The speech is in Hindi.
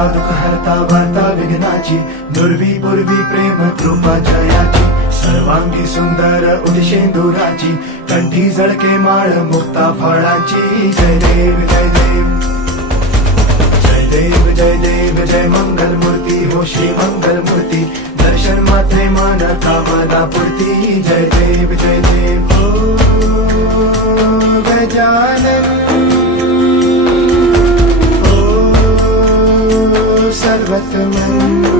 हरता दुःख हरता वार्ता विघ्नाची, दुर्वी पूर्वी प्रेम कृपा जयाची, सर्वांगी सुंदर उदिशेंदुराची, कंठी झळके माळ मुक्ता फळाची. जय देव जय देव जय देव जय देव जय मंगल मूर्ती हो श्री मंगल मूर्ती, दर्शन मात्रे मन कामना पूर्ती. जय देव जय देव ओ गजानन ओ सर्वतमन.